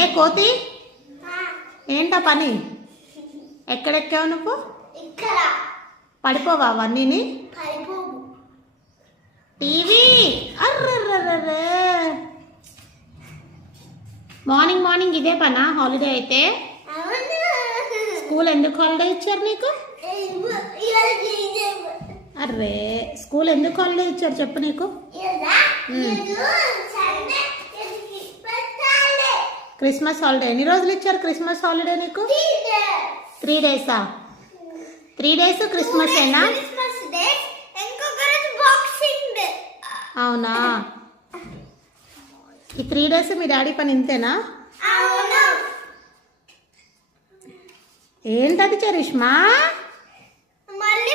ఏ కోతి, ఏంటా పని? ఎక్కడెక్కావు నువ్వు? పడిపోవా అవన్నీ? టీవీ అర్రర్రర్రే. మార్నింగ్ మార్నింగ్ ఇదే పనా హాలిడే అయితే? స్కూల్ ఎందుకు హాలిడే ఇచ్చారు నీకు? అర్రే స్కూల్ ఎందుకు హాలిడే ఇచ్చారు చెప్పు నీకు? Christmas holiday. ఎన్ని రోజులు ఇచ్చారు క్రిస్మస్ హాలిడే నీకు? 3 డేసా? 3 డేస్ క్రిస్మస్ ఏనా? అవునా? ఈ 3 డేస్ మీ డాడీ పని ఇంతేనా? ఏంటది చరిష్మా? మళ్ళీ